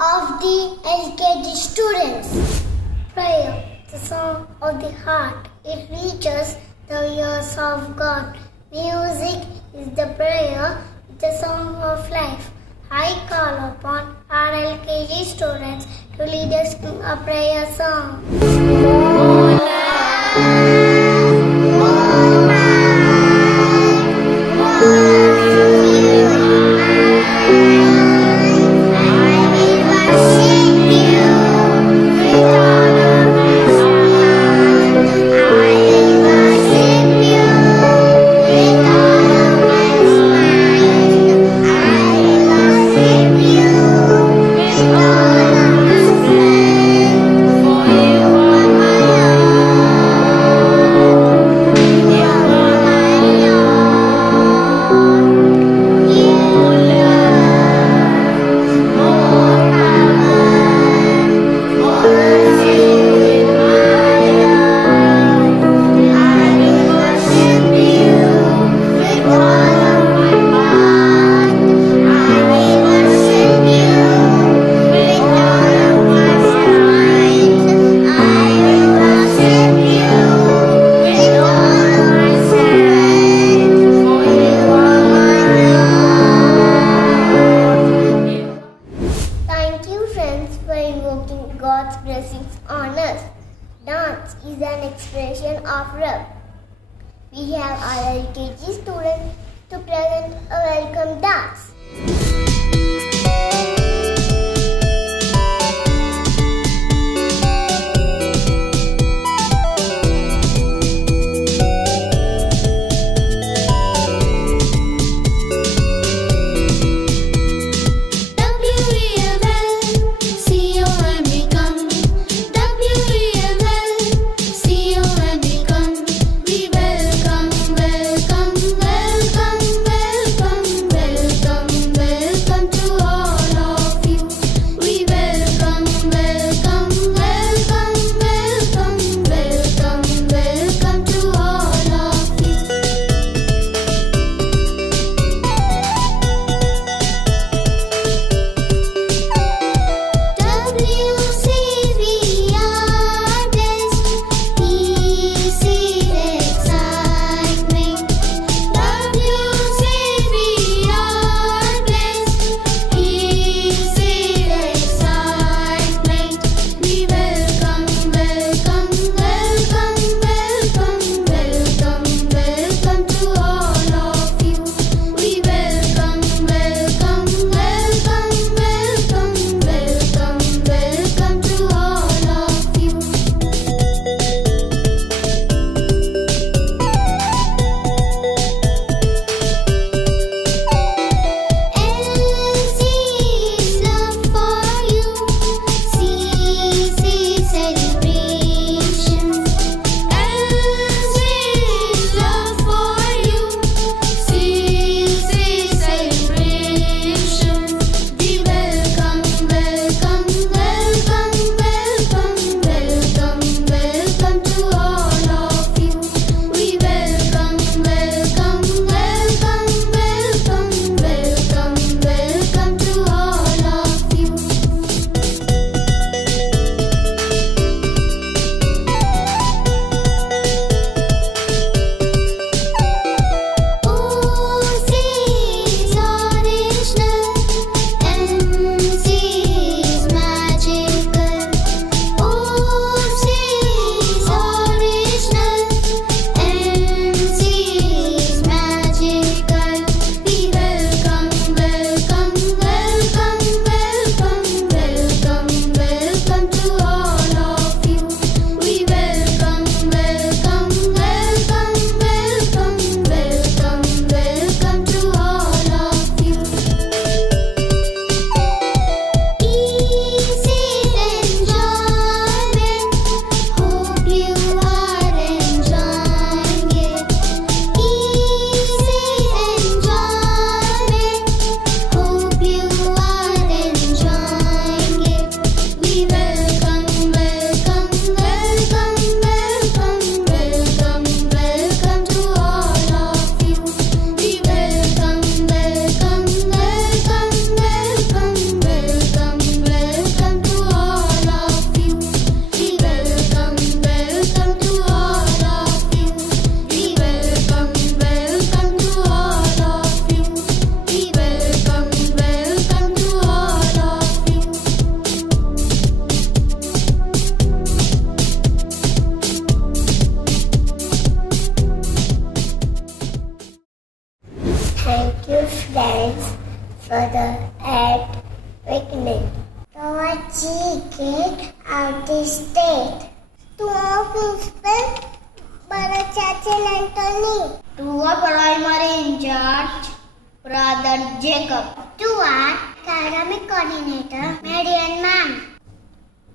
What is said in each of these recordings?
of the LKG students. Prayer, the song of the heart. It reaches the ears of God. Music is the prayer, the song of life. I call upon our LKG students to lead us in a prayer song. Invoking God's blessings on us. Dance is an expression of love. We have our LKG students to present a welcome dance. Welcome to all G out the state. To our principal, Chacha Anthony. To our primary in charge, Brother Jacob. To our academic coordinator, Marian Ma'am.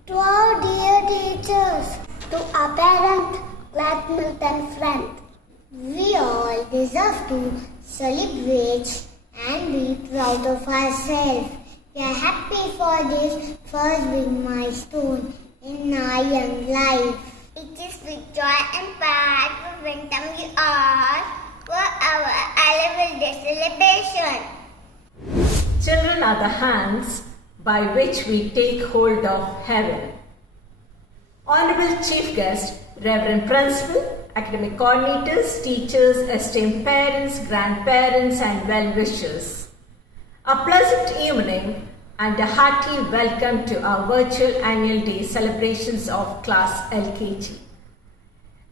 To our dear teachers. To our parents, classmates and friends. We all deserve to celebrate and be proud of ourselves. We are happy for this first big milestone in our young life. It is with joy and pride we welcome you all for our annual day celebration. Children are the hands by which we take hold of heaven. Honorable Chief Guest, Reverend Principal, academic coordinators, teachers, esteemed parents, grandparents and well-wishers. A pleasant evening and a hearty welcome to our virtual annual day celebrations of Class LKG.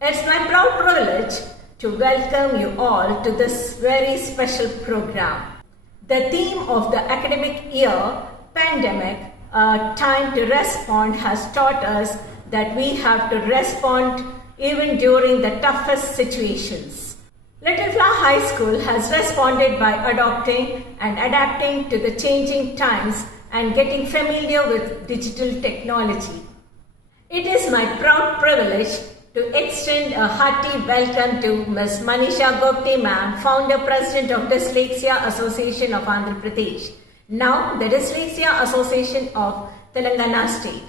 It's my proud privilege to welcome you all to this very special program. The theme of the academic year, Pandemic, a time to respond, has taught us that we have to respond even during the toughest situations. Little Flower High School has responded by adopting and adapting to the changing times and getting familiar with digital technology. It is my proud privilege to extend a hearty welcome to Ms. Manisha Gupte Ma'am, Founder President of Dyslexia Association of Andhra Pradesh, now the Dyslexia Association of Telangana State.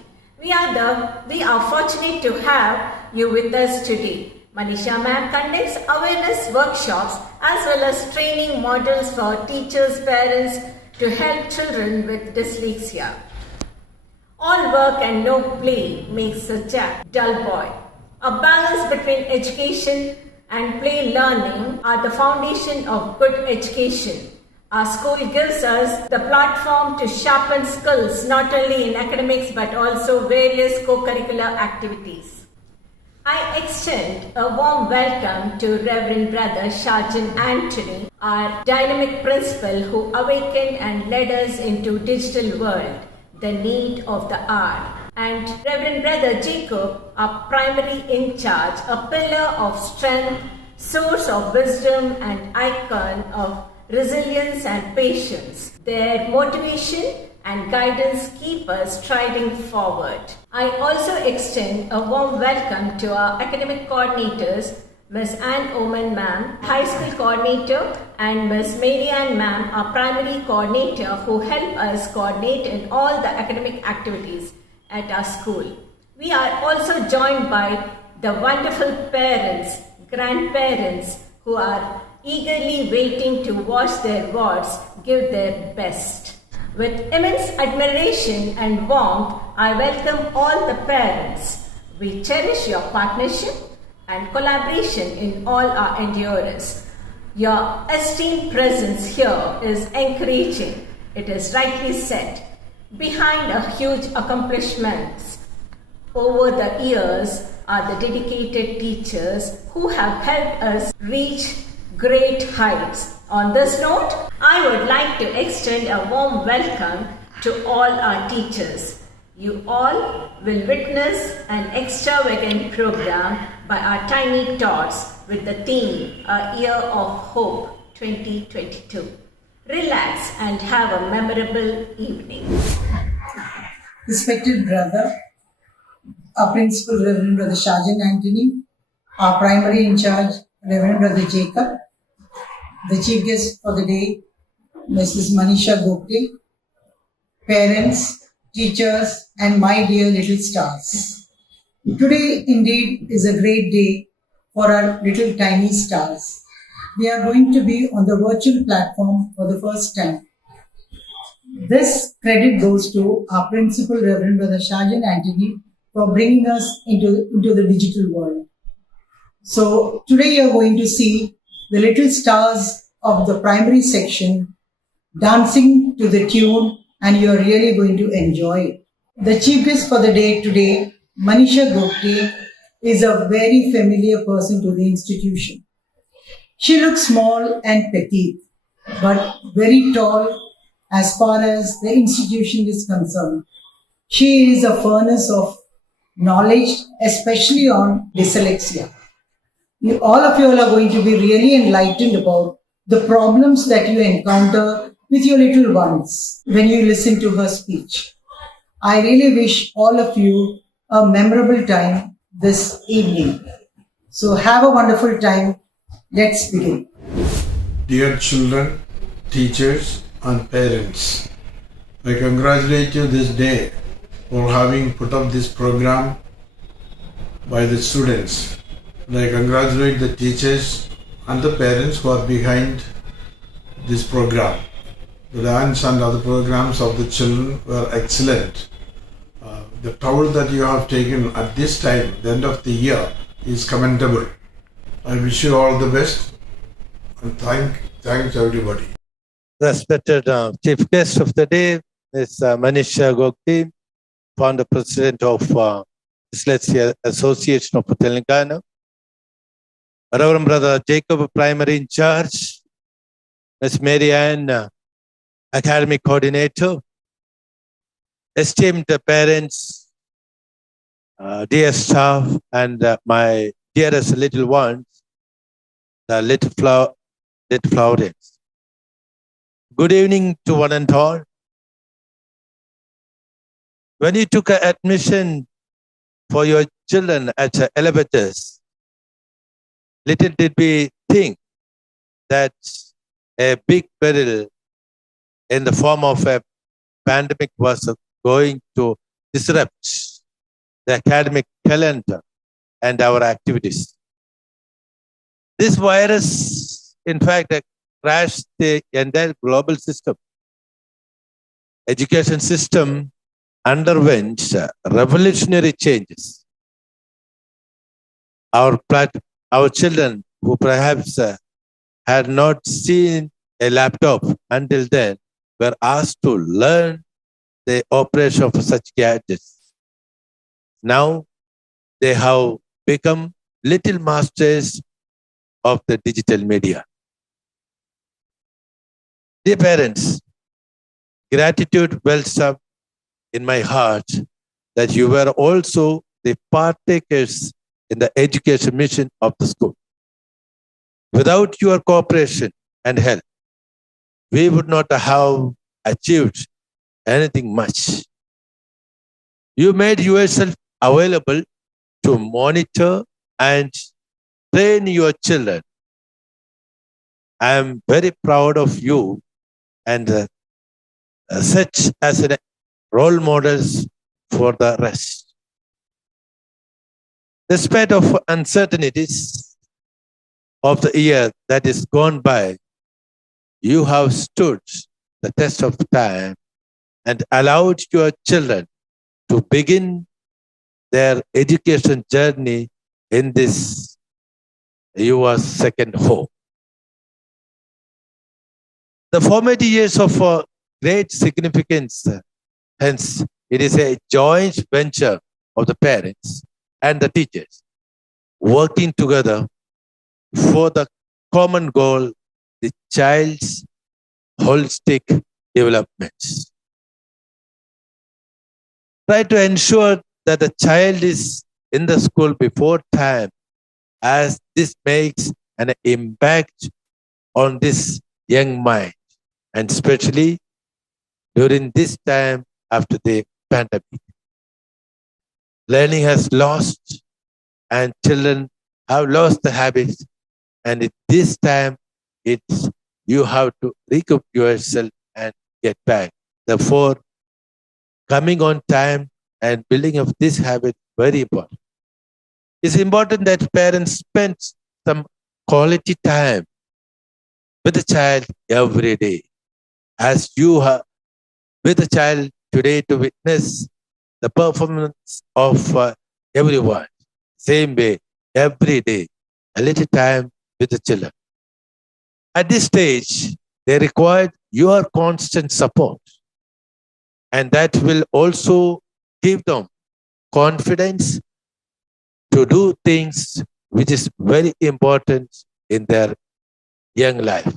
We are fortunate to have you with us today. Manisha Ma'am conducts awareness workshops as well as training modules for teachers, parents to help children with dyslexia. All work and no play makes a dull boy. A balance between education and play learning are the foundation of good education. Our school gives us the platform to sharpen skills not only in academics but also various co-curricular activities. I extend a warm welcome to Reverend Brother Sergeant Anthony, our dynamic principal who awakened and led us into digital world, the need of the hour. And Reverend Brother Jacob, our primary in charge, a pillar of strength, source of wisdom and icon of resilience and patience. Their motivation and guidance keep us striding forward. I also extend a warm welcome to our academic coordinators, Ms. Ann Oman Ma'am, High School Coordinator, and Ms. Mary Ann Ma'am, our Primary Coordinator, who help us coordinate in all the academic activities at our school. We are also joined by the wonderful parents, grandparents, who are eagerly waiting to watch their wards give their best. With immense admiration and warmth, I welcome all the parents. We cherish your partnership and collaboration in all our endeavors. Your esteemed presence here is encouraging. It is rightly said. Behind a huge accomplishments over the years are the dedicated teachers who have helped us reach great heights. On this note, I would like to extend a warm welcome to all our teachers. You all will witness an extravagant program by our tiny tots with the theme A Year of Hope 2022. Relax and have a memorable evening. Respected brother, our principal Reverend Brother Sergeant Anthony, our primary in charge Reverend Brother Jacob, the chief guest for the day, Mrs. Manisha Gupte, parents, teachers, and my dear little stars. Today indeed is a great day for our little tiny stars. We are going to be on the virtual platform for the first time. This credit goes to our principal Reverend Brother Sergeant Anthony for bringing us into the digital world. So today you are going to see the little stars of the primary section dancing to the tune, and you are really going to enjoy it. The chief guest for the day today, Manisha Gupte, is a very familiar person to the institution. She looks small and petite, but very tall as far as the institution is concerned. She is a furnace of knowledge, especially on dyslexia. All of you all are going to be really enlightened about the problems that you encounter with your little ones when you listen to her speech. I really wish all of you a memorable time this evening. So have a wonderful time. Let's begin. Dear children, teachers and parents, I congratulate you this day for having put up this program by the students. And I congratulate the teachers and the parents who are behind this program. The dance and other programs of the children were excellent. The trouble that you have taken at this time, the end of the year, is commendable. I wish you all the best and thanks everybody. Respected Chief Guest of the day is Manisha Gogdi, Founder President of Dyslexia Association of Telangana. Reverend Brother Jacob, Primary in Charge. Ms. Mary Ann, Academic Coordinator. Esteemed parents, dear staff, and my dearest little ones, the little flowers. Good evening to one and all. When you took admission for your children at elevators, little did we think that a big peril in the form of a pandemic was going to disrupt the academic calendar and our activities. This virus, in fact, crashed the entire global system. Education system underwent revolutionary changes. Our children who perhaps had not seen a laptop until then were asked to learn the operation of such gadgets. Now they have become little masters of the digital media. Dear parents, gratitude wells up in my heart that you were also the partakers in the education mission of the school. Without your cooperation and help, we would not have achieved anything much. You made yourself available to monitor and train your children. I am very proud of you and such as a role models for the rest. Despite of uncertainties of the year that is gone by, you have stood the test of time and allowed your children to begin their education journey in this your second home. The formative years of great significance, hence it is a joint venture of the parents and the teachers working together for the common goal, the child's holistic development. Try to ensure that the child is in the school before time, as this makes an impact on this young mind, and especially during this time after the pandemic. Learning has lost and children have lost the habits, and at this time it's you have to recoup yourself and get back. Therefore, coming on time and building of this habit very important. It's important that parents spend some quality time with the child every day, as you have with the child today to witness the performance of everyone. Same way, every day, a little time with the children. At this stage, they require your constant support, and that will also give them confidence to do things which is very important in their young life.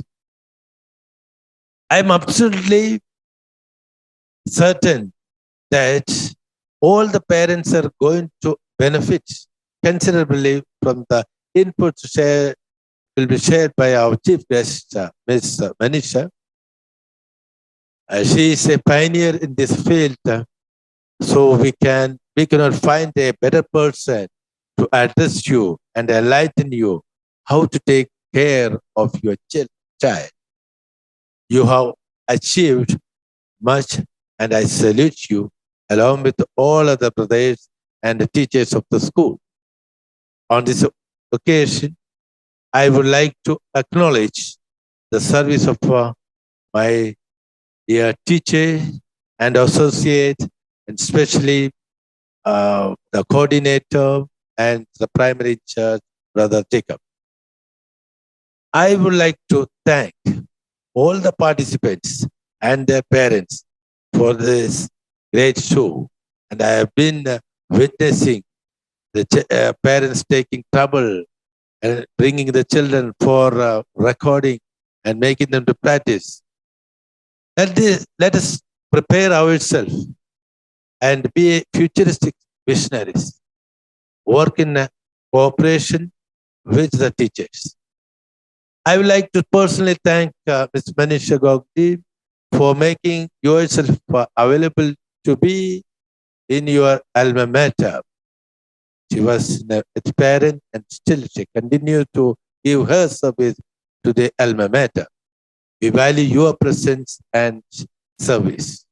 I'm absolutely certain that all the parents are going to benefit considerably from the inputs will be shared by our chief guest, Ms. Manisha. She is a pioneer in this field, so we cannot find a better person to address you and enlighten you how to take care of your child. You have achieved much, and I salute you along with all other brothers and the teachers of the school. On this occasion, I would like to acknowledge the service of my dear teacher and associate, and especially the coordinator and the primary in charge, Brother Jacob. I would like to thank all the participants and their parents for this great show. And I have been witnessing the parents taking trouble and bringing the children for recording and making them to practice. Let us prepare ourselves and be futuristic visionaries. Work in cooperation with the teachers. I would like to personally thank Ms. Manisha Gogdi for making yourself available to be in your alma mater. She was an parent and still she continues to give her service to the alma mater. We value your presence and service.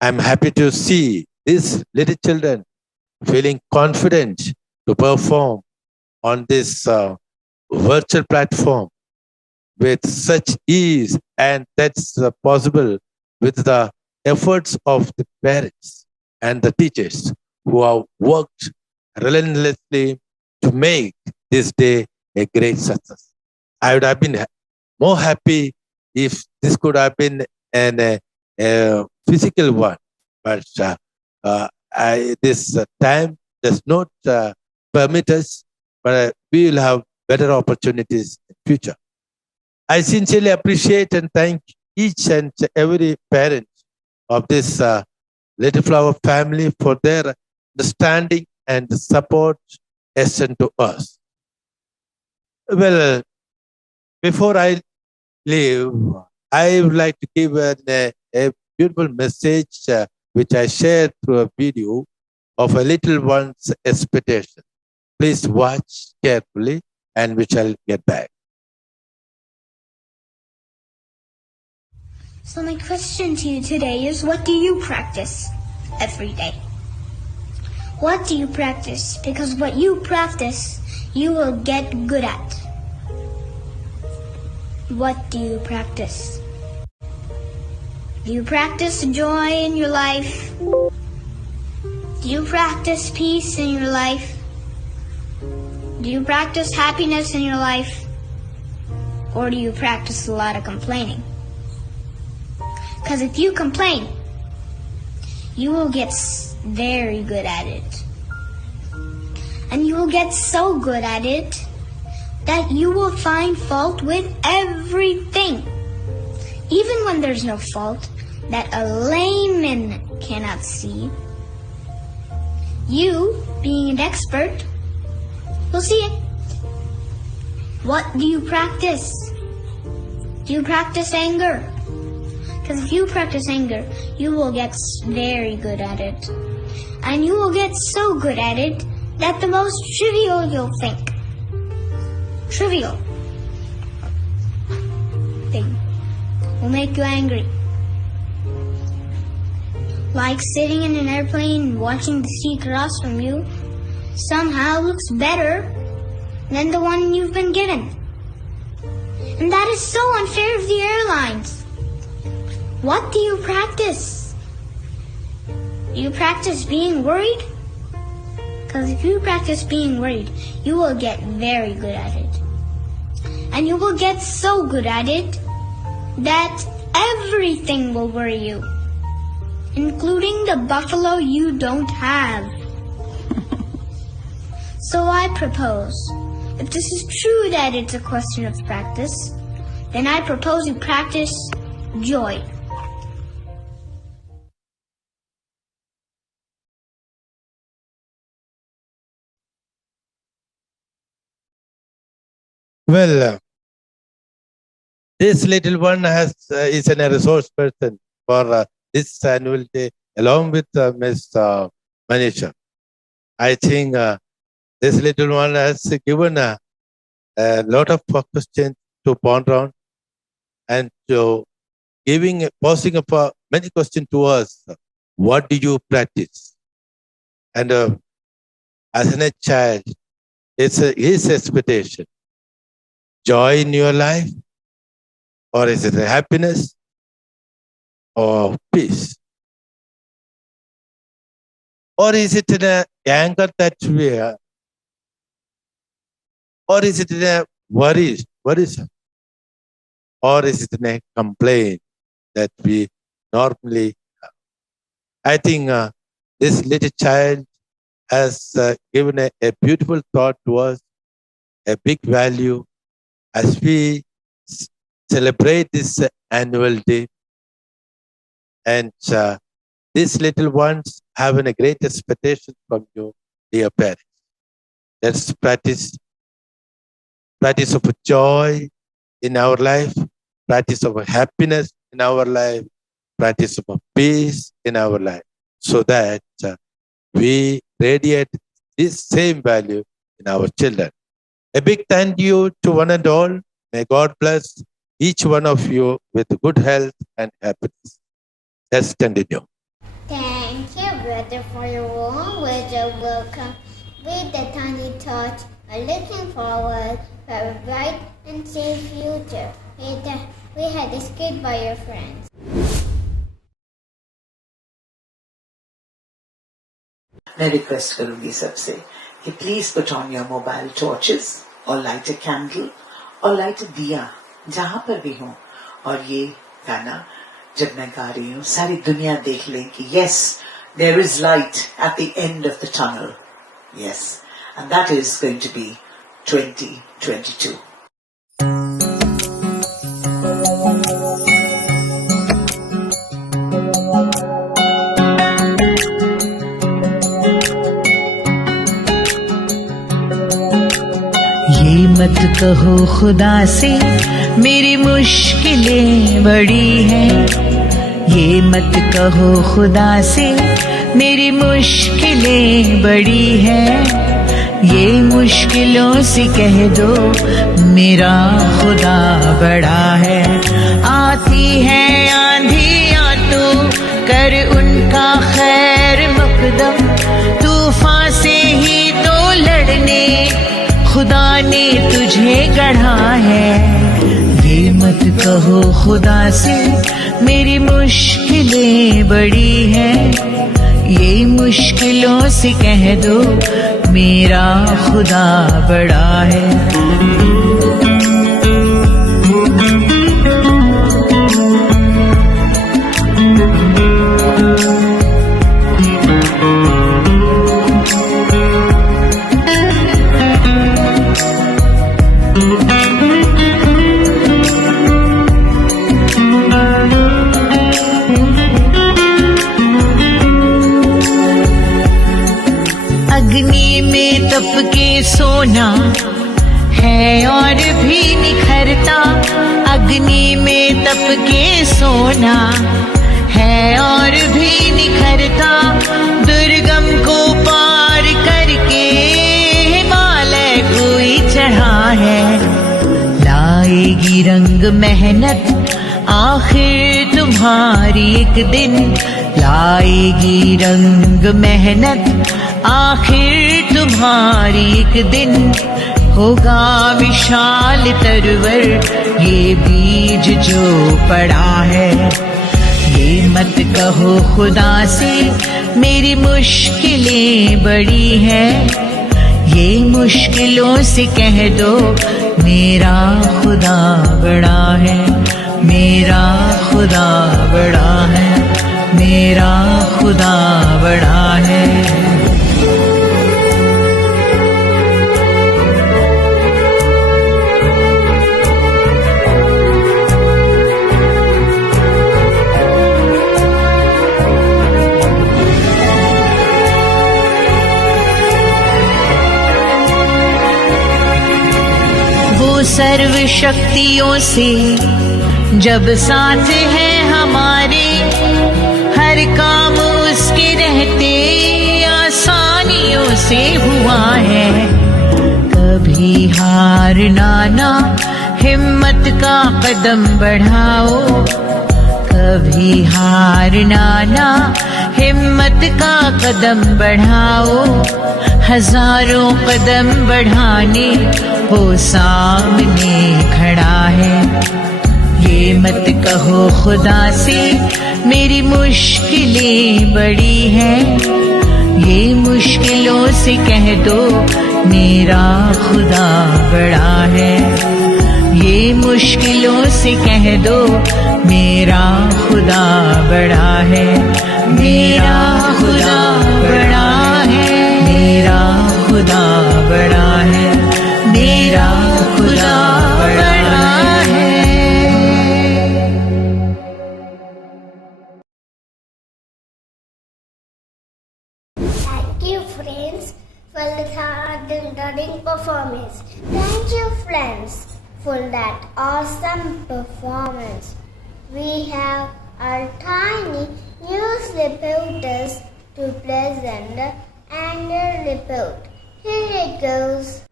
I'm happy to see these little children feeling confident to perform on this virtual platform with such ease, and that's possible with the efforts of the parents and the teachers who have worked relentlessly to make this day a great success. I would have been more happy if this could have been a physical one, but this time does not permit us, but we will have better opportunities in future. I sincerely appreciate and thank each and every parent of this Little Flower family for their understanding and support extended to us. Well, before I leave, I would like to give a beautiful message which I shared through a video of a little one's expectation. Please watch carefully and we shall get back. So my question to you today is, what do you practice every day? What do you practice? Because what you practice, you will get good at. What do you practice? Do you practice joy in your life? Do you practice peace in your life? Do you practice happiness in your life? Or do you practice a lot of complaining? Because if you complain, you will get very good at it. And you will get so good at it that you will find fault with everything. Even when there's no fault that a layman cannot see, you, being an expert, will see it. What do you practice? Do you practice anger? Because if you practice anger, you will get very good at it. And you will get so good at it that the most trivial you'll think. Trivial thing will make you angry. Like sitting in an airplane and watching the sea cross from you somehow looks better than the one you've been given. And that is so unfair of the airlines. What do you practice? Do you practice being worried? Because if you practice being worried, you will get very good at it. And you will get so good at it that everything will worry you, including the buffalo you don't have. So I propose, if this is true that it's a question of practice, then I propose you practice joy. Well, this little one is a resource person for this annual day, along with Miss Manisha. I think this little one has given a lot of questions to ponder on and to posing up many questions to us. What do you practice? And as a child, it's his expectation. Joy in your life, or is it a happiness or peace? Or is it in a anger that we are? Or is it in a worrisome? Or is it in a complaint that we normally have? I think this little child has given a beautiful thought to us, a big value as we celebrate this annual day. And these little ones having a great expectation from you, dear parents. Let's practice of joy in our life, practice of happiness in our life, practice of peace in our life, so that we radiate this same value in our children. A big thank you to one and all. May God bless each one of you with good health and happiness. Let's continue. Thank you, brother, for your warm words of welcome. With the tiny thoughts, I'm looking forward to a bright and safe future. We had escaped by your friends. मैं request करूंगी सबसे कि please put on your mobile torches और light अ candle और light अ दिया जहां पर भी हो, और ये गाना जब मैं गा रही हूँ सारी दुनिया देख ले कि yes there is light at the end of the tunnel. Yes, and that is going to be 2022. ये मत कहो खुदा से मेरी मुश्किलें बड़ी हैं, ये मत कहो खुदा से मेरी मुश्किलें बड़ी हैं, ये मुश्किलों से कह दो मेरा खुदा बड़ा है. आती है आंधियां तो कर उनका खैर मकदम, तूफान से ही तो लड़ने खुदा ने तुझे गढ़ा है. ये मत कहो खुदा से मेरी मुश्किलें बड़ी हैं, ये मुश्किलों से कह दो मेरा खुदा बड़ा है. अग्नि में तप के सोना है और भी निखरता, अग्नि में तप के सोना है और भी निखरता, दुर्गम को पार करके हिमालय कोई चढ़ा है. लाएगी रंग मेहनत आखिर तुम्हारी एक दिन, लाएगी रंग मेहनत आखिर तुम्हारी एक दिन, होगा विशाल तरवर ये बीज जो पड़ा है. ये मत कहो खुदा से मेरी मुश्किलें बड़ी हैं, ये मुश्किलों से कह दो मेरा खुदा बड़ा है, मेरा खुदा बड़ा है, मेरा खुदा बड़ा है. वो सर्व शक्तियों से जब साथ है हमारे, हर काम उसके रहते आसानियों से हुआ है। कभी हारना ना, हिम्मत का कदम बढ़ाओ। कभी हारना ना, हिम्मत का कदम बढ़ाओ। हजारों कदम बढ़ाने वो सामने खड़ा है। ये मत कहो खुदा से मेरी मुश्किलें बड़ी हैं, ये मुश्किलों से कह दो मेरा खुदा बड़ा है। ये मुश्किलों से कह दो मेरा खुदा बड़ा है। मेरा खुदा बड़ा है, मेरा खुदा बड़ा है, मेरा खुदा बड़ा है। Thank you, friends, for the thundering performance. Thank you, friends, for that awesome performance. We have our tiny news reporters to present annual report. Here it goes.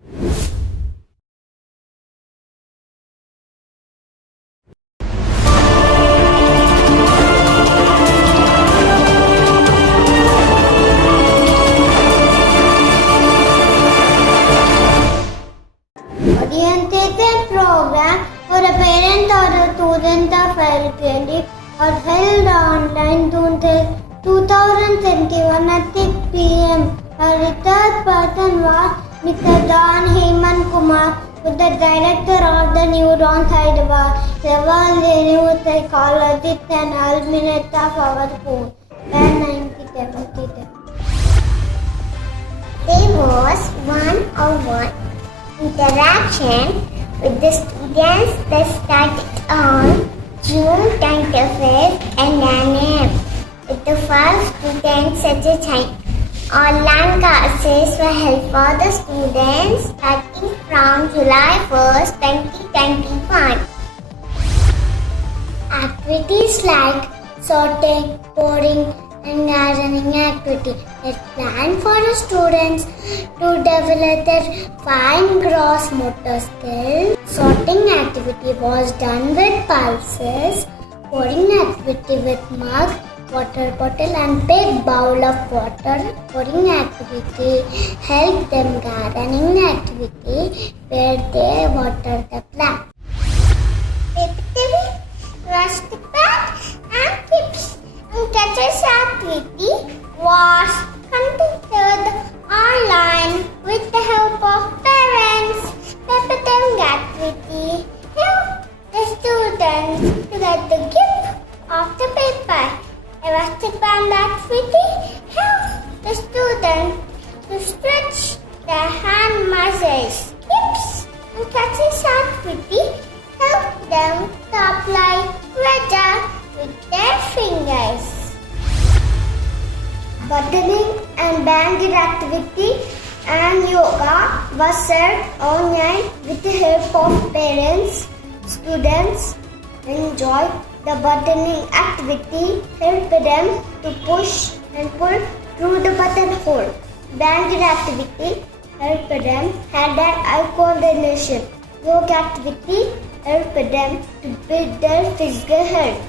Orientation program for a parent or a student of LKG or held online until 2021 at 6 p.m. Our third person was Mr. Don Heman Kumar, who is the director of the Neurons Hyderabad, several new psychologists and alumnus of our school. 1977. There was one-on-one interaction with the students that started on June 25th at 9 a.m. with the first students at the time. Online classes were held for the students starting from July 1st, 2021. Activities like sorting, pouring, and gardening activity are planned for the students to develop their fine gross motor skills. Sorting activity was done with pulses, pouring activity with mug, water bottle and big bowl of water. Pouring activity helped them gardening activity where they water the plant. Paper, plastic bag and tips. Catches activity was conducted online with the help of parents. Paper activity helped the students to get the gift of the paper. Elastic band activity helped the students to stretch their hand muscles. Tips and catches activity helped them to apply pressure with their fingers. Buttoning and banging activity and yoga was served online with the help of parents. Students enjoyed the buttoning activity, helped them to push and pull through the buttonhole. Banging activity helped them hand and eye coordination. Yoga activity helped them to build their physical health.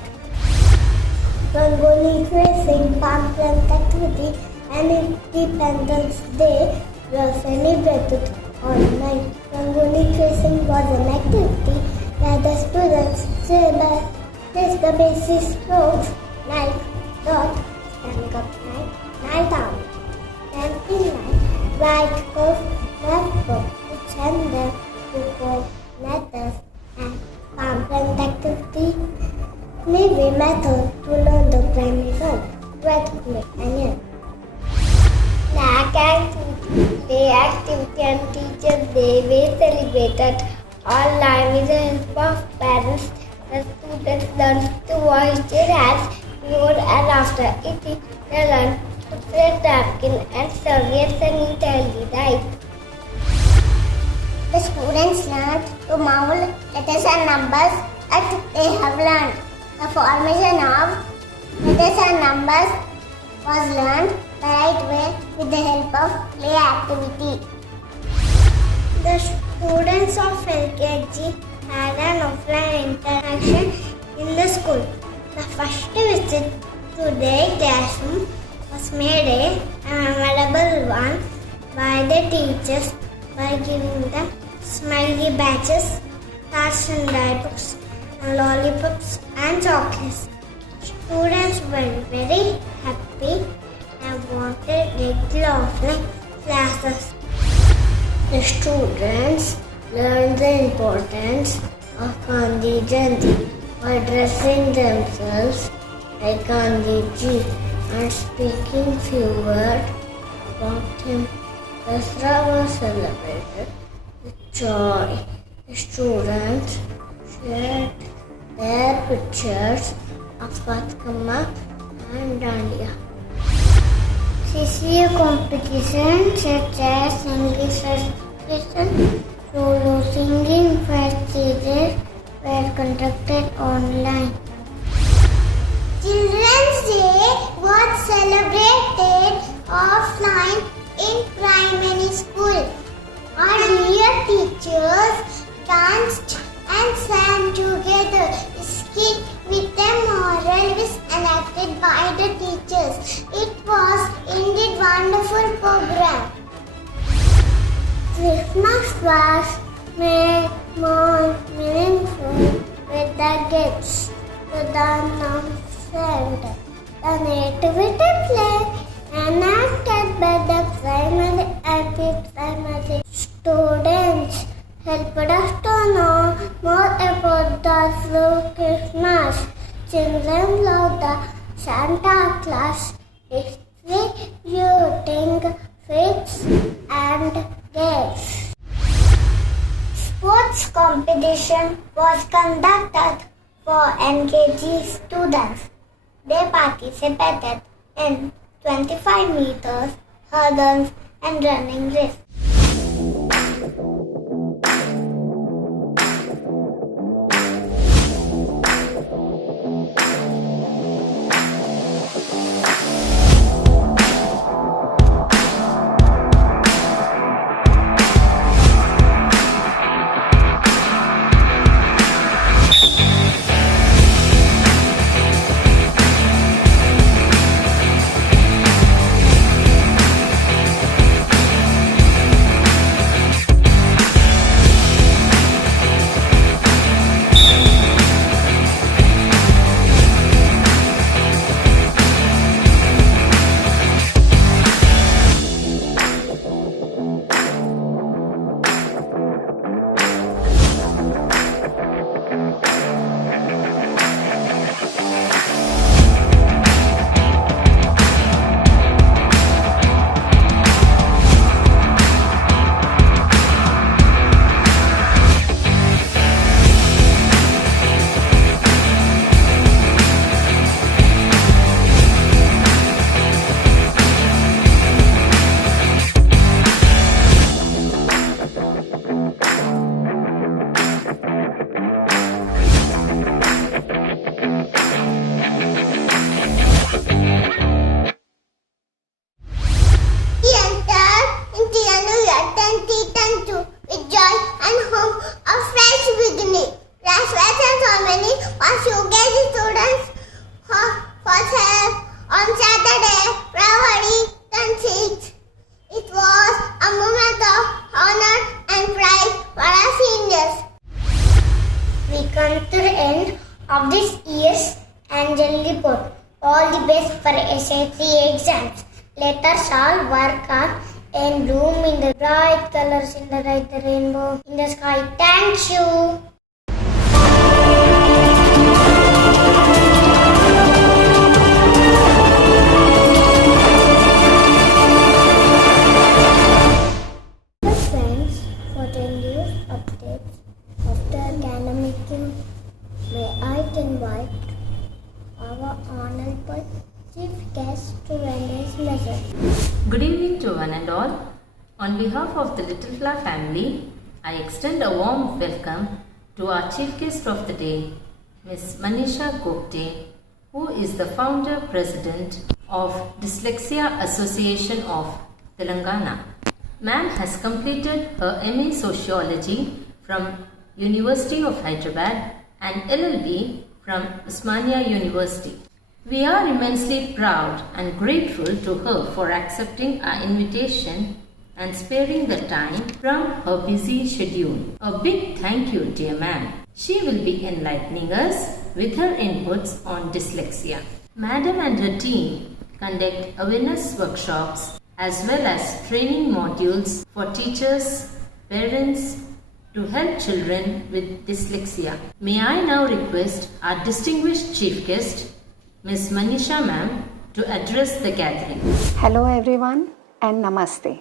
Rangoli tracing, palm plant activity and Independence Day were celebrated online. Rangoli tracing was an activity where the students trace the basic strokes like dot, stand up line, lie down, stamping line, right curve, left curve, which and then to form letters and palm plant activity. Maybe method to learn the primary verb, red, click, and yen. The activity and teachers day were celebrated online with the help of parents. The students learned to wash their hands before and after eating. They learned to spread napkin and serviettes and eat healthy diet. The students learned to marvel letters and numbers that they have learned. The formation of letters and numbers was learned the right way with the help of play activity. The students of LKG had an offline interaction in the school. The first visit to their classroom was made a memorable one by the teachers by giving them smiley badges, cards and diapers, and lollipops and chocolates. Students were very happy and wanted regular offline classes. The students learned the importance of Gandhi Jayanti by dressing themselves like Gandhiji and speaking few words about him. Dasra was celebrated with joy. The students shared their pictures of Batkama and Dandiya. CCA competitions such as English recitation, solo singing, first series were conducted online. Children's Day was celebrated offline in primary school. Our dear teachers danced and sang together. Skit with the moral was enacted by the teachers. It was indeed wonderful program. Christmas was made more meaningful with the gifts to the non-sent. The nativity play enacted by the primary and pre-primary students helped us to know more about the true Christmas. Children love the Santa Claus distributing sweets and gifts. Sports competition was conducted for LKG students. They participated in 25 meters, hurdles and running race. of this year's annual report. All the best for SAT exams. Let us all work hard and bloom in the bright colors in the rainbow in the sky. Thank you. Friends, for the news updates after academic year, may I invite our honorable chief guest to render his message. Good evening to one and all. On behalf of the Little Flower family, I extend a warm welcome to our chief guest of the day, Ms. Manisha Gupte, who is the founder president of Dyslexia Association of Telangana. Ma'am has completed her MA Sociology from University of Hyderabad and LLB from Usmania University. We are immensely proud and grateful to her for accepting our invitation and sparing the time from her busy schedule. A big thank you, dear ma'am. She will be enlightening us with her inputs on dyslexia. Madam and her team conduct awareness workshops as well as training modules for teachers, parents, to help children with dyslexia. May I now request our distinguished chief guest, Ms. Manisha ma'am, to address the gathering. Hello everyone and namaste.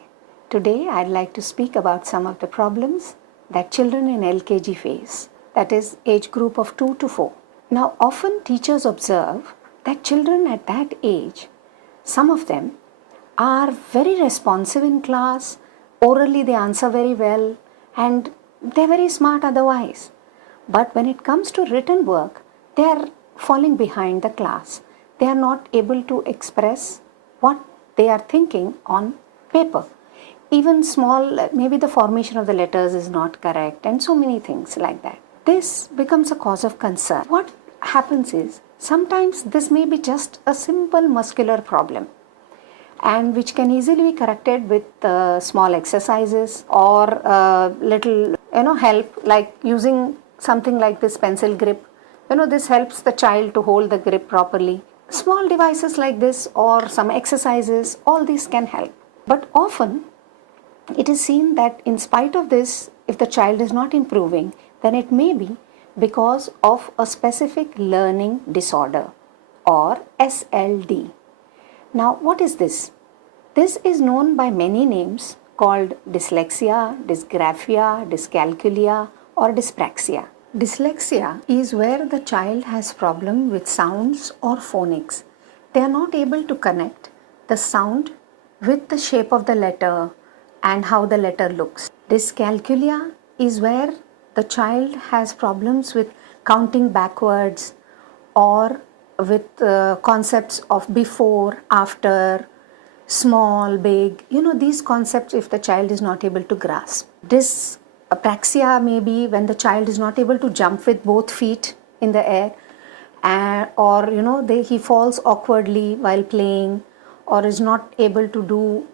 Today I'd like to speak about some of the problems that children in LKG face, that is age group of 2 to 4. Now often teachers observe that children at that age, some of them are very responsive in class, orally they answer very well and they're very smart otherwise. But when it comes to written work, they are falling behind the class. They are not able to express what they are thinking on paper. Even small, maybe the formation of the letters is not correct and so many things like that. This becomes a cause of concern. What happens is, sometimes this may be just a simple muscular problem and which can easily be corrected with small exercises or little help, like using something like this pencil grip. This helps the child to hold the grip properly. Small devices like this or some exercises, all these can help. But often it is seen that in spite of this, if the child is not improving, then it may be because of a specific learning disorder or SLD. Now, what is this? This is known by many names called dyslexia, dysgraphia, dyscalculia, or dyspraxia. Dyslexia is where the child has problem with sounds or phonics. They are not able to connect the sound with the shape of the letter and how the letter looks. Dyscalculia is where the child has problems with counting backwards or with concepts of before, after, small, big, these concepts if the child is not able to grasp. Dyspraxia may be when the child is not able to jump with both feet in the air or he falls awkwardly while playing or is not able to do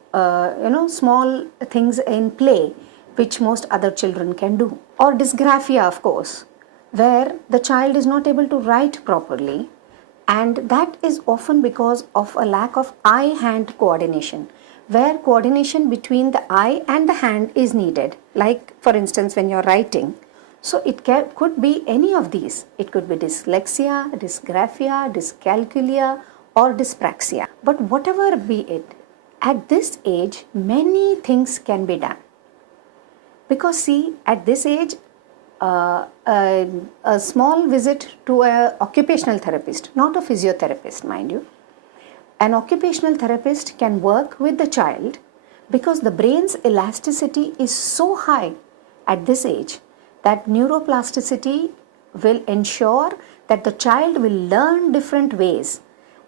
small things in play which most other children can do. Or dysgraphia, of course, where the child is not able to write properly, and that is often because of a lack of eye-hand coordination, where coordination between the eye and the hand is needed, like for instance when you're writing. So it could be any of these. It could be dyslexia, dysgraphia, dyscalculia or dyspraxia. But whatever be it, at this age many things can be done. Because see, at this age, a small visit to an occupational therapist, not a physiotherapist, mind you. An occupational therapist can work with the child because the brain's elasticity is so high at this age that neuroplasticity will ensure that the child will learn different ways,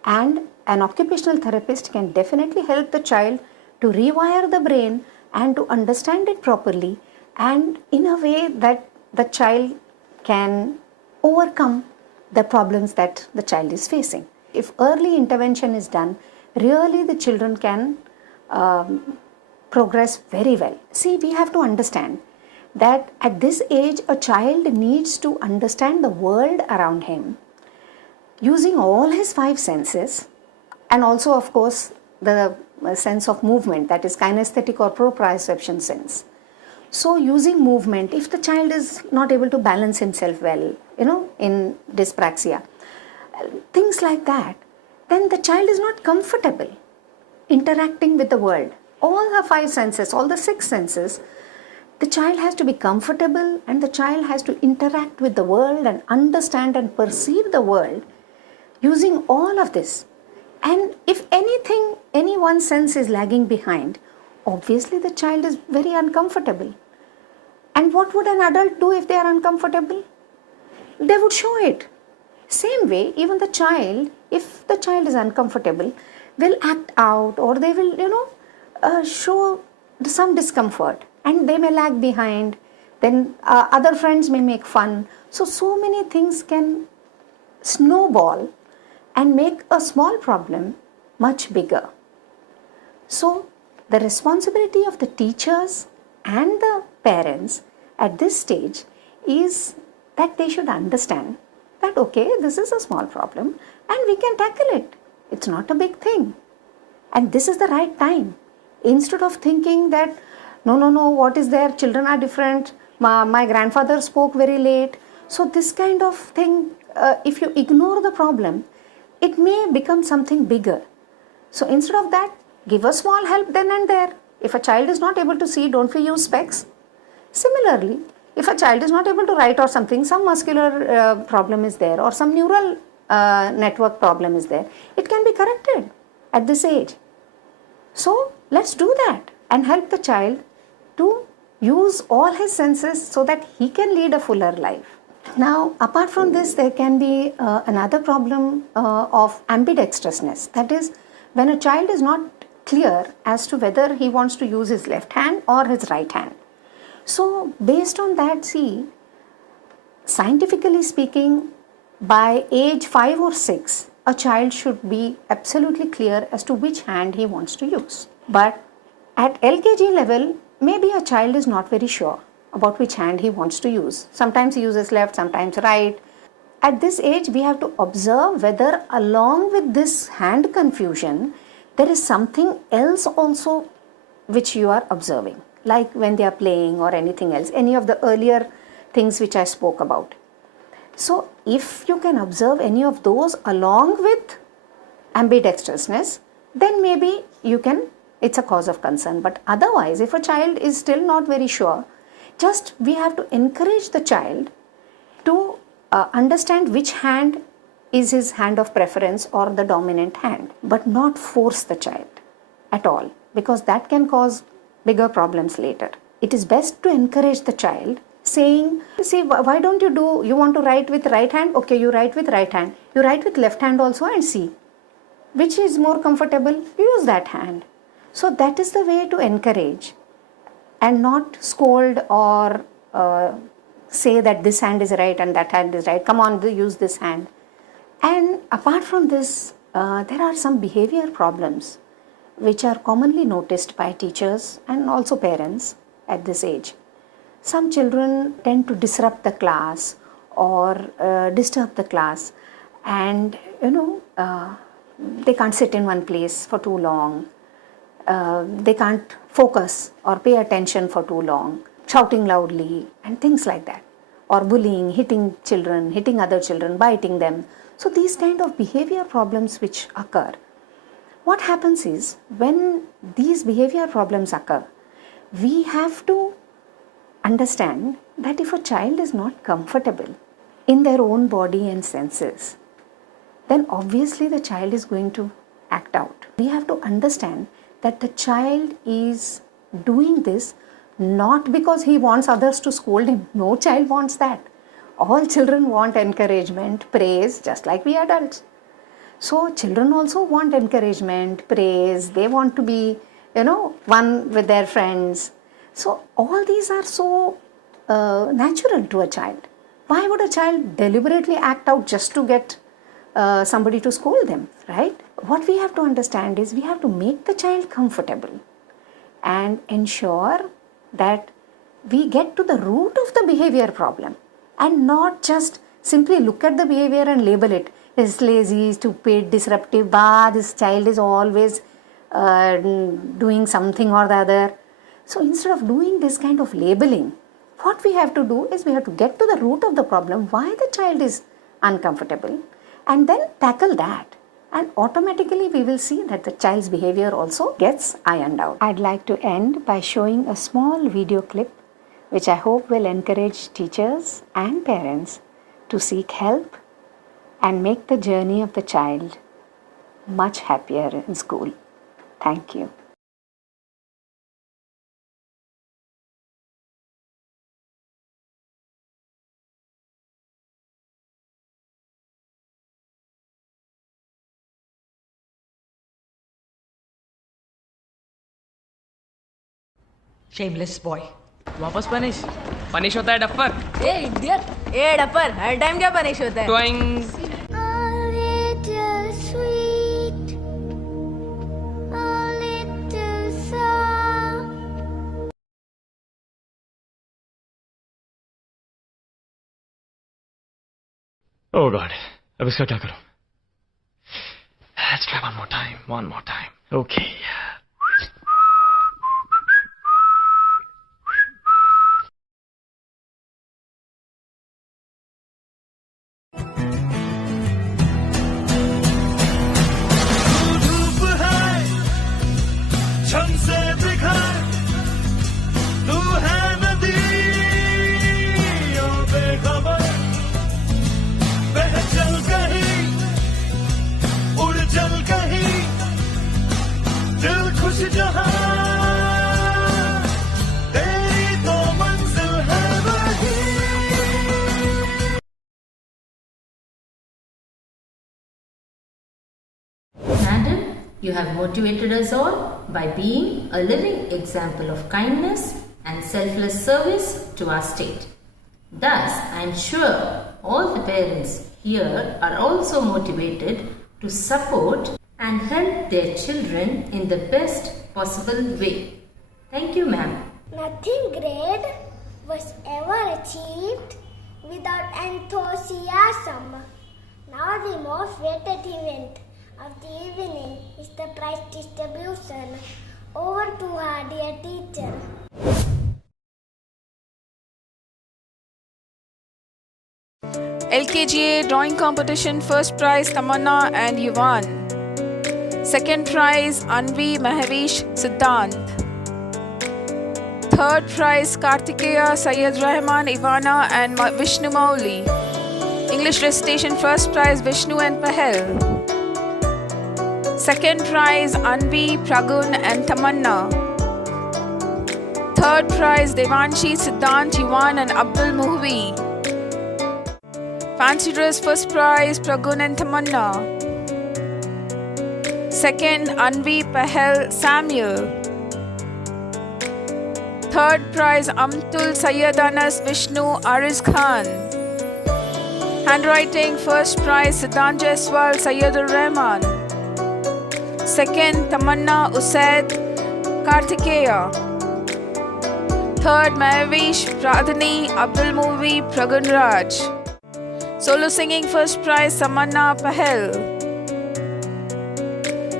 and an occupational therapist can definitely help the child to rewire the brain and to understand it properly and in a way that the child can overcome the problems that the child is facing. If early intervention is done, really the children can progress very well. See, we have to understand that at this age a child needs to understand the world around him using all his 5 senses, and also of course the sense of movement, that is kinesthetic or proprioception sense. So using movement, if the child is not able to balance himself well, in dyspraxia, things like that, then the child is not comfortable interacting with the world. All the 5 senses, all the 6 senses, the child has to be comfortable and the child has to interact with the world and understand and perceive the world using all of this. And if anything, any one sense is lagging behind, obviously the child is very uncomfortable. And what would an adult do if they are uncomfortable? They would show it. Same way, even the child, if the child is uncomfortable, will act out, or they will, show some discomfort, and they may lag behind. Then other friends may make fun. So many things can snowball and make a small problem much bigger. So the responsibility of the teachers and the parents at this stage is that they should understand that, okay, this is a small problem and we can tackle it. It's not a big thing. And this is the right time. Instead of thinking that, no, what is there? Children are different. My grandfather spoke very late. So this kind of thing, if you ignore the problem, it may become something bigger. So instead of that, give a small help then and there. If a child is not able to see, don't we use specs? Similarly, if a child is not able to write or something, some muscular problem is there or some neural network problem is there, it can be corrected at this age. So let's do that and help the child to use all his senses so that he can lead a fuller life. Now, apart from this, there can be another problem of ambidextrousness. That is, when a child is not clear as to whether he wants to use his left hand or his right hand. So based on that, see, scientifically speaking, by age 5 or 6, a child should be absolutely clear as to which hand he wants to use. But at LKG level, maybe a child is not very sure about which hand he wants to use. Sometimes he uses left, sometimes right. At this age, we have to observe whether along with this hand confusion, there is something else also which you are observing, like when they are playing or anything else, any of the earlier things which I spoke about. So if you can observe any of those along with ambidextrousness, then maybe it's a cause of concern. But otherwise, if a child is still not very sure, just we have to encourage the child to understand which hand is his hand of preference or the dominant hand, but not force the child at all, because that can cause bigger problems later. It is best to encourage the child, saying, see, why don't you want to write with right hand? Okay, you write with right hand. You write with left hand also and see which is more comfortable, use that hand. So that is the way to encourage and not scold or say that this hand is right and that hand is right. Come on, use this hand. And apart from this, there are some behavior problems which are commonly noticed by teachers and also parents at this age. Some children tend to disrupt the class or disturb the class, and they can't sit in one place for too long. They can't focus or pay attention for too long, shouting loudly and things like that, or bullying, hitting children, hitting other children, biting them. So these kind of behavior problems which occur, what happens is, when these behavior problems occur, we have to understand that if a child is not comfortable in their own body and senses, then obviously the child is going to act out. We have to understand that the child is doing this not because he wants others to scold him. No child wants that. All children want encouragement, praise, just like we adults. So children also want encouragement, praise. They want to be, one with their friends. So all these are so natural to a child. Why would a child deliberately act out just to get somebody to scold them, right? What we have to understand is we have to make the child comfortable and ensure that we get to the root of the behavior problem and not just simply look at the behavior and label it. It's lazy, stupid, disruptive, this child is always doing something or the other. So instead of doing this kind of labeling, what we have to do is we have to get to the root of the problem, why the child is uncomfortable, and then tackle that. And automatically we will see that the child's behavior also gets ironed out. I'd like to end by showing a small video clip which I hope will encourage teachers and parents to seek help and make the journey of the child much happier in school. Thank you. Shameless boy. वापस punish punish होता है duffer. ए idiot. ए dumper हर time क्या punish होता है? Toing. A little sweet, a little sour. Oh God. अब इसका क्या करूं? Let's try one more time. Okay. Madam, you have motivated us all by being a living example of kindness and selfless service to our state. Thus, I am sure all the parents here are also motivated to support and help their children in the best possible way. Thank you, ma'am. Nothing great was ever achieved without enthusiasm. Now the most weighted event of the evening is the prize distribution. Over to our dear teacher. LKG drawing competition, first prize Tamanna and Yuvan. Second prize Anvi, Mahavish, Siddhant. Third prize Kartikeya, Syed Rahman, Ivana and Vishnu Mauli. English recitation, first prize Vishnu and Pahel. Second prize Anvi, Pragun and Tamanna. Third prize Devanshi, Siddhant, Yuvan and Abdul Muhvi. Fancy dress, first prize Pragun and Tamanna. Second Anvi, Pahel, Samuel. Third prize Amtul, Syed Anas, Vishnu, Ariz Khan. Handwriting, first prize Siddhant Jaiswal, Syed Rahman. Second Tamanna, Usaid, Kartikeya. Third Mahavish, Pradhani, Abdul Muvi, Pragun Raj. Solo singing, first prize Tamanna, Pahel.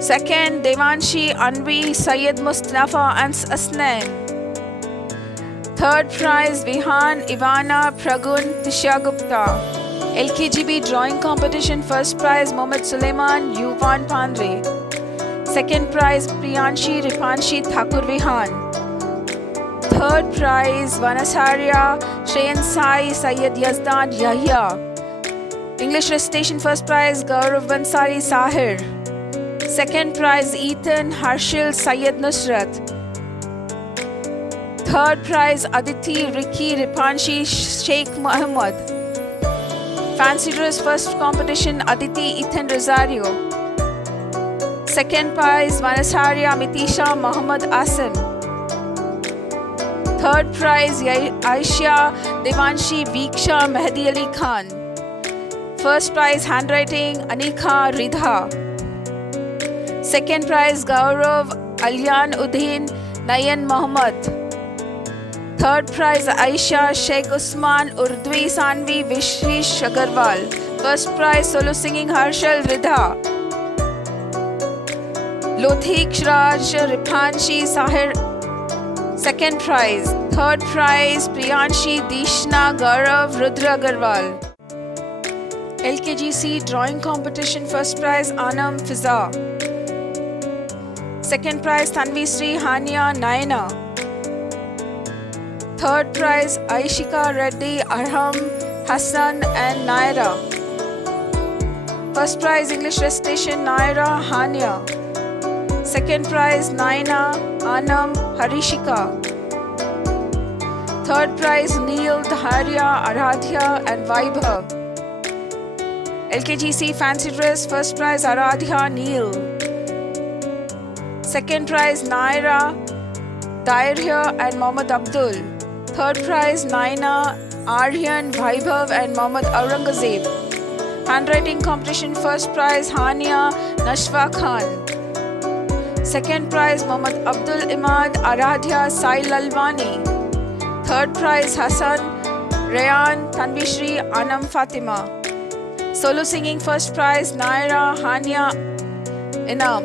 Second Devanshi, Anvi, Syed Mustafa and Asnain. Third prize Vihan, Ivana, Pragun, Tisha Gupta. LKGB drawing competition, first prize Mohammad Suleiman, Yuvan Pandre. Second prize Priyanshi, Ripanshi, Thakur Vihan. Third prize Vanasarya, Shreyan Sai, Syed Yazdan, Yahya. English recitation, first prize Gaurav Bansari, Sahir. Second prize Ethan, Harshil, Syed Nusrat. Third prize Aditi, Ricky, Ripanshi, Sheikh Muhammad. Fancy dress, first competition Aditi, Ethan Rosario. Second prize Vanasarya, Mitisha, Muhammad Asim. Third prize Aisha, Devanshi, Viksha, Mehdi Ali Khan. First prize handwriting Anika, Ridha. Second prize Gaurav, Alyan Uddin, Nayan Muhammad. Third prize Aisha, Sheikh Usman, Urdwi Sanvi, Vishish Agarwal. First prize solo singing Harshal, Ridha. Lothik Raj, Ripanshi, Sahir. Second prize. Third prize Priyanshi, Dishna, Gaurav, Rudra Agarwal. LKGC drawing competition, first prize Anam, Fiza. Second prize Tanvi Sri, Hania, Naina. Third prize Aishika Reddy, Arham, Hassan and Naira. First prize English recitation Naira, Hania. Second prize Naina, Anam, Harishika. Third prize Neil, Dharia, Aradhya and Vaibhav. LKGC fancy dress, first prize Aradhya, Neil. Second prize Naira, Dairya and Mohammad Abdul. Third prize Naina, Aryan, Vaibhav and Mohammad Aurangzeb. Handwriting competition first prize Hania, Nashwa Khan. Second prize Mohammad Abdul Imad, Aradhya, Sai Lalwani. Third prize Hassan, Rayan, Tanvishri, Anam Fatima. Solo singing first prize Naira, Hania, Inam.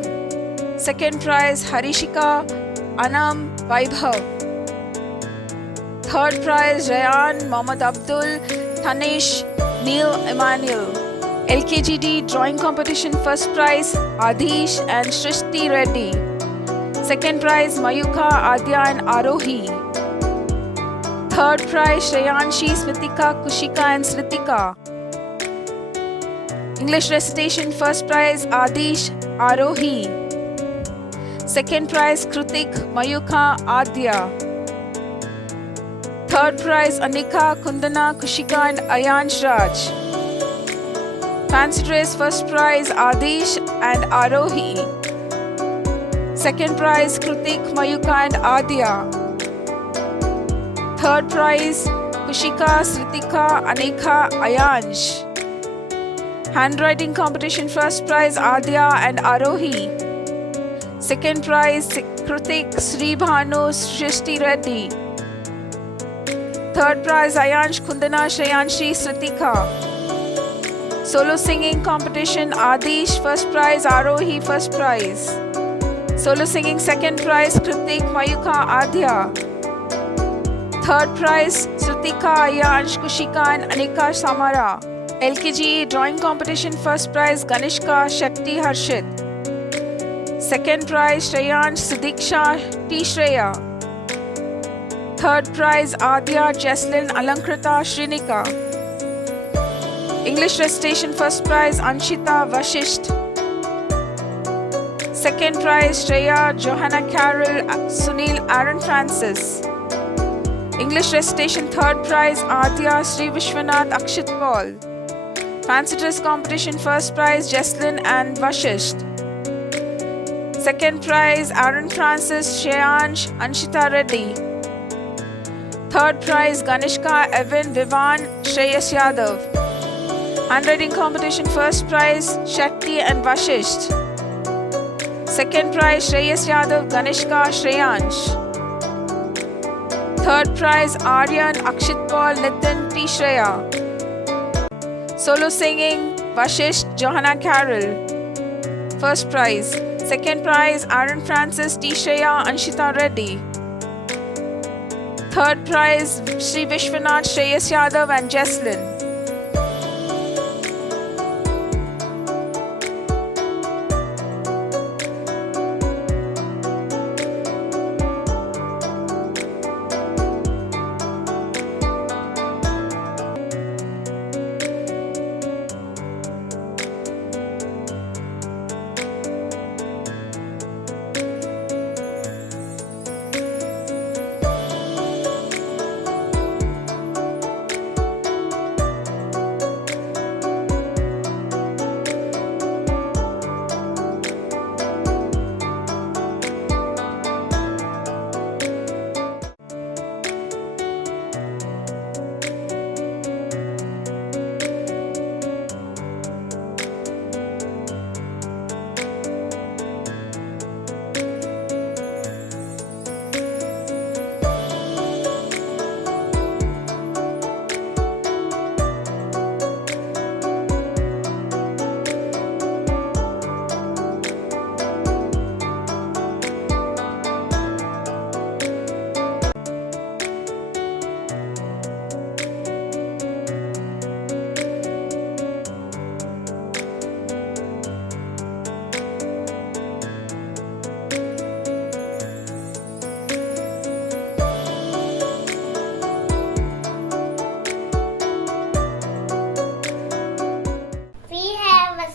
Second prize Harishika, Anam, Vaibhav. Third prize Rayan, Mohammad Abdul, Tanish, Neil Emmanuel. LKGD drawing competition first prize Adish and Shrishti Reddy. Second prize Mayuka, Adya and Arohi. Third prize Shreyanshi, Smritika, Kushika and Sritika. English recitation first prize Adish, Arohi. Second prize Krutik, Mayuka, Adya. Third prize Anika, Kundana, Kushika and Ayansh Raj. Fancy dress first prize Adish and Arohi. Second prize Krutik, Mayuka and Adya. Third prize Kushika, Sritika, Anika, Ayansh. Handwriting competition first prize Adya and Arohi. Second prize Krutik, Sri Bhanu, Shrishti Reddy. Third prize Ayansh, Kundana, Shreyanshi, Sritika. Solo singing competition Adish first prize, Arohi first prize. Solo singing second prize Kritik, Mayuka, Adya. Third prize Sritika, Ayansh, Kushika and Anika Samara. LKG drawing competition first prize Ganishka, Shakti, Harshit. Second prize Shreyansh, Sidiksha, T. Shreya. Third prize Adya, Jesslyn, Alankrita, Shrinika. English recitation first prize Anshita, Vashisht. Second prize Shreya, Johanna Carroll, Sunil, Aaron Francis. English recitation third prize Adya, Sri Vishwanath, Akshit Paul. Fancy dress competition first prize Jesslyn and Vashisht. Second prize Aaron Francis, Sheyansh, Anshita Reddy. Third prize Ganishka, Evan, Vivan, Shreyas Yadav. Handwriting competition first prize Shakti and Vashisht. Second prize Shreyas Yadav, Ganishka, Shreyansh. Third prize Aryan, Akshit Paul, Nitin, T. Shreya. Solo singing Vashisht, Johanna Carroll. First prize. Second prize Aaron Francis, T. Shreya, Anshita Reddy. Third prize Sri Vishwanath, Shreyas Yadav and Jesslyn.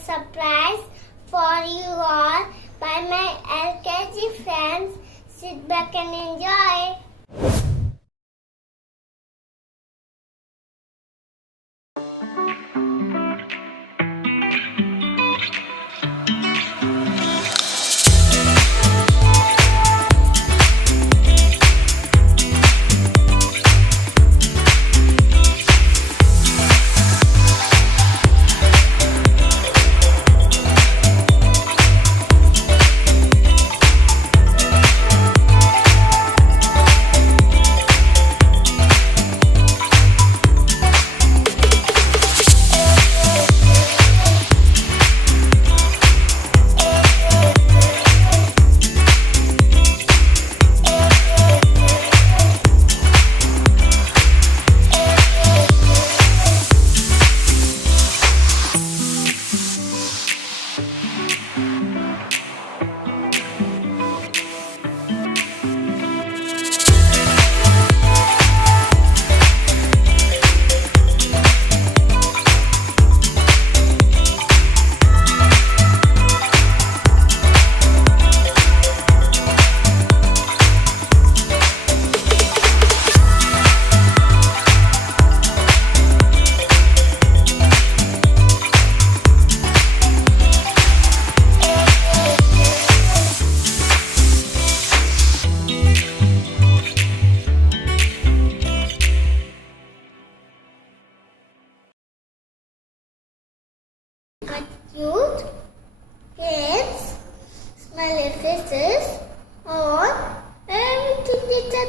Surprise for you all by my LKG friends. Sit back and enjoy.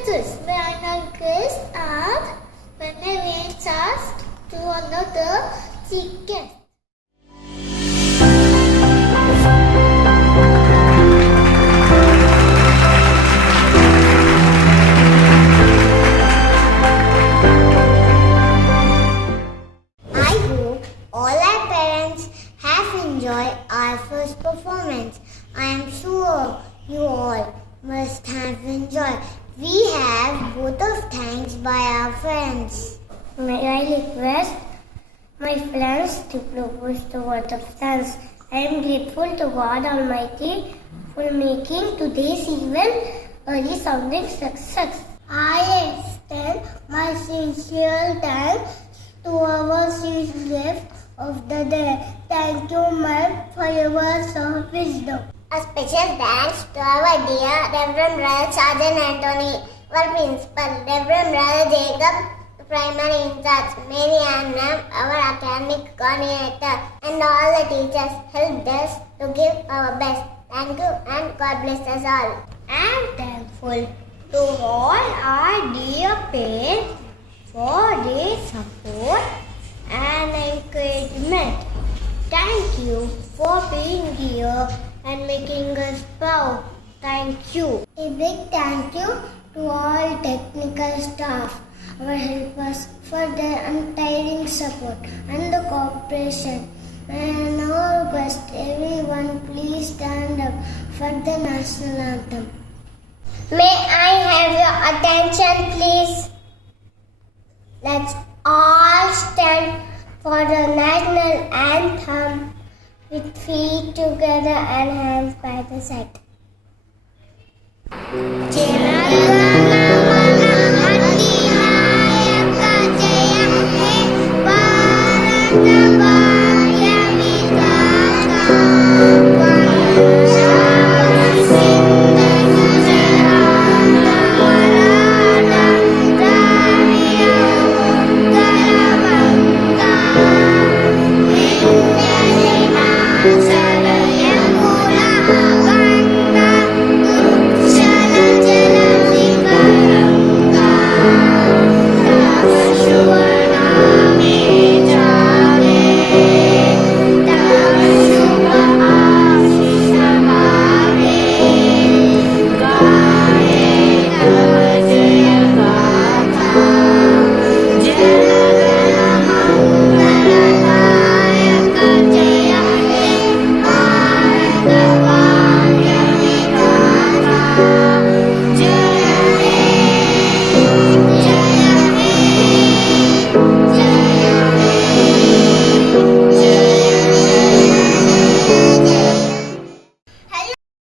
sisters, may I not grace and when I waits us to another chief guest. I hope all our parents have enjoyed our first performance. I am sure you all must have enjoyed. We have vote of thanks by our friends. May I request my friends to propose the vote of thanks. I am grateful to God Almighty for making today's event early sounding success. I extend my sincere thanks to our chief gift of the day. Thank you, ma'am, for your words of wisdom. A special thanks to our dear Reverend Brother Sergeant Anthony, our principal, Reverend Brother Jacob, the primary in charge, Mary Ann ma'am, our academic coordinator, and all the teachers helped us to give our best. Thank you and God bless us all. I am thankful to all our dear parents for their support and encouragement. Thank you for being here and making us proud. Thank you. A big thank you to all technical staff, our helpers, for their untiring support and the cooperation. And now request everyone please stand up for the national anthem. May I have your attention please? Let's all stand for the national anthem with feet together and hands by the side.